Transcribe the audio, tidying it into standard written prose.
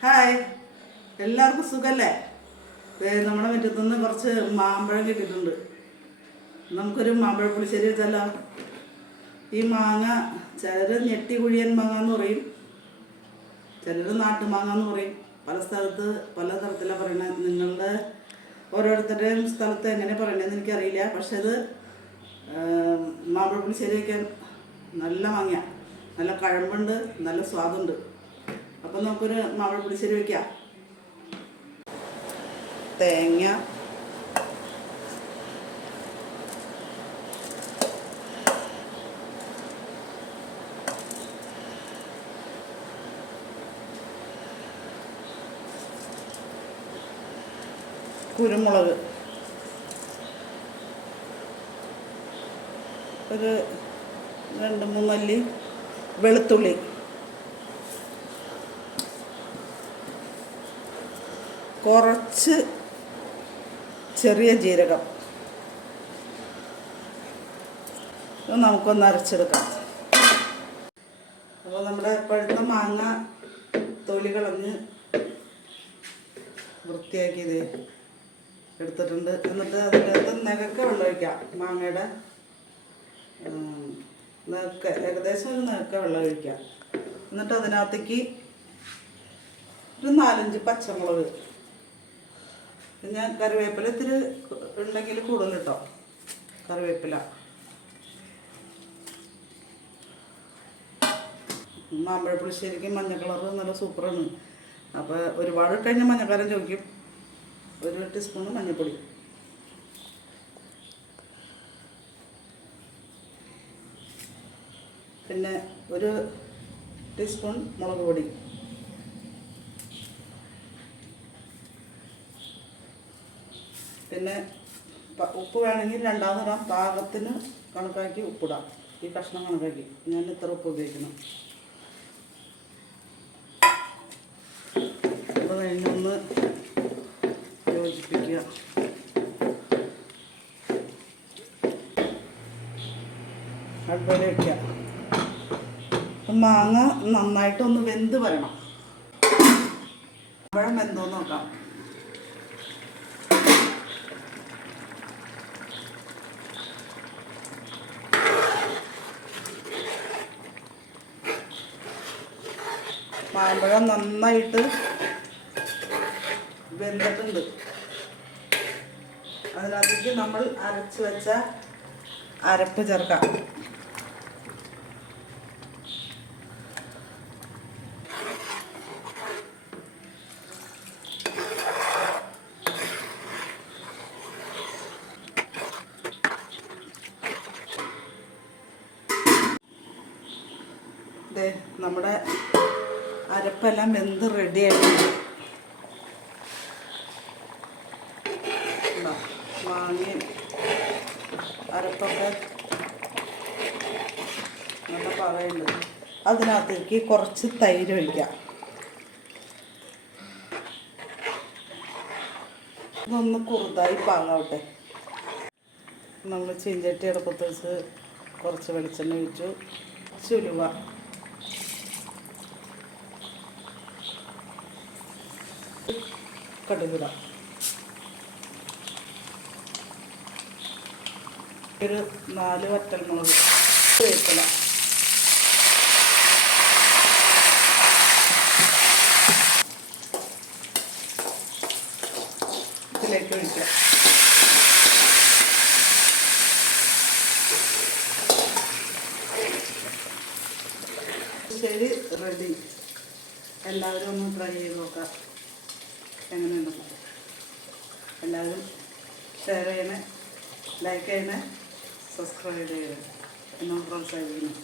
Hi, എല്ലാവർക്കും സുഖല്ലേ? നമ്മുടെ മുറ്റത്തുനിന്ന് കുറച്ച് മാമ്പഴം കിട്ടിയിട്ടുണ്ട്. നമുക്കൊരു മാമ്പഴ പുളിശ്ശേരി വെച്ചാലോ? ഈ മാങ്ങ ചിലർ ഞെട്ടി കുഴിയൻ മാങ്ങ എന്ന് പറയും, ചിലർ നാട്ടുമാങ്ങ എന്ന് പറയും. പല സ്ഥലത്ത് പല തരത്തിലാണ് പറയുന്നത്. നിങ്ങളുടെ ഓരോരുത്തരുടെയും സ്ഥലത്ത് എങ്ങനെ പറയണതെന്ന് എനിക്കറിയില്ല. പക്ഷെ ഇത് മാമ്പഴ പുളിശ്ശേരി വയ്ക്കാൻ നല്ല മാങ്ങ, നല്ല കഴമ്പുണ്ട്, നല്ല സ്വാദുണ്ട്. അപ്പം നമുക്കൊരു മാമ്പഴ പുളിശ്ശേരി വയ്ക്കാം. തേങ്ങ, കുരുമുളക്, ഒരു 2-3 അല്ലി വെളുത്തുള്ളി, കുറച്ച് ചെറിയ ജീരകം. ഇത് നമുക്കൊന്ന് അരച്ചെടുക്കാം. അപ്പോൾ നമ്മുടെ പഴുത്ത മാങ്ങ തൊലി കളഞ്ഞ് വൃത്തിയാക്കിയത് എടുത്തിട്ടുണ്ട്. എന്നിട്ട് അതിനകത്ത് നികക്ക വെള്ളം ഒഴിക്കാം. മാങ്ങയുടെ ഏകദേശം ഒരു നികക്ക വെള്ളം ഒഴിക്കാം. എന്നിട്ട് അതിനകത്തേക്ക് ഒരു 4-5 പച്ചമുളക്, പിന്നെ കറിവേപ്പില ഇത്തിരി ഉണ്ടെങ്കിൽ കൂടുതൽ കേട്ടോ, കറിവേപ്പില. മാമ്പഴ പുളിശ്ശേരിക്ക് മഞ്ഞ കളറ് നല്ല സൂപ്പറാണ്. അപ്പോൾ ഒരുപാട് കഴിഞ്ഞാൽ മഞ്ഞക്കാരൻ ചോദിക്കും. 1 ടീസ്പൂൺ മഞ്ഞൾപ്പൊടി, പിന്നെ 1 ടീസ്പൂൺ മുളക് പൊടി, പിന്നെ ഉപ്പ് വേണമെങ്കിൽ 2 ഇടാം. പാകത്തിന് കണക്കാക്കി ഉപ്പിടാം. ഈ കഷ്ണം കണക്കാക്കി ഞാൻ ഇത്ര ഉപ്പ് ഉപയോഗിക്കണം. അപ്പോൾ കഴിഞ്ഞൊന്ന് യോജിപ്പിക്കുക. അടുപ്പിൽ വയ്ക്കുക. മാങ്ങ നന്നായിട്ടൊന്ന് വെന്ത് വരണം. പഴം വെന്തോന്ന് നോക്കാം. മാമ്പഴം നന്നായിട്ട് വെന്തിട്ടുണ്ട്. അതിനകത്തേക്ക് നമ്മൾ അരച്ച് വെച്ച അരപ്പ് ചേർക്കാം. നമ്മുടെ അരപ്പെല്ലാം വെന്ത് റെഡി ആയിട്ടുണ്ട്. മാങ്ങയും അരപ്പൊക്കെ നല്ല പറയുന്നുണ്ട്. അതിനകത്തേക്ക് കുറച്ച് തൈര് ഒഴിക്കാം. ഇതൊന്ന് കുറുതായി പാകാവട്ടെ. നമ്മൾ ചീഞ്ചട്ടി അടുപ്പത്ത് വെച്ച് കുറച്ച് വെളിച്ചെണ്ണ ഒഴിച്ചു. ചുലുവ, കടുകിടാം. ഒരു 4 വറ്റൽമുളക്, വേപ്പില, ഇതിലേക്ക് ഒഴിക്കാം. ശരി, റെഡി. എല്ലാവരും ഒന്ന് ട്രൈ ചെയ്ത് നോക്കാം. എങ്ങനെയുണ്ടെന്ന് എല്ലാവരും ഷെയർ ചെയ്യണേ, ലൈക്ക് ചെയ്യണേ, സബ്സ്ക്രൈബ് ചെയ്യണേ, എന്നും പ്രോത്സാഹിപ്പിക്കണം.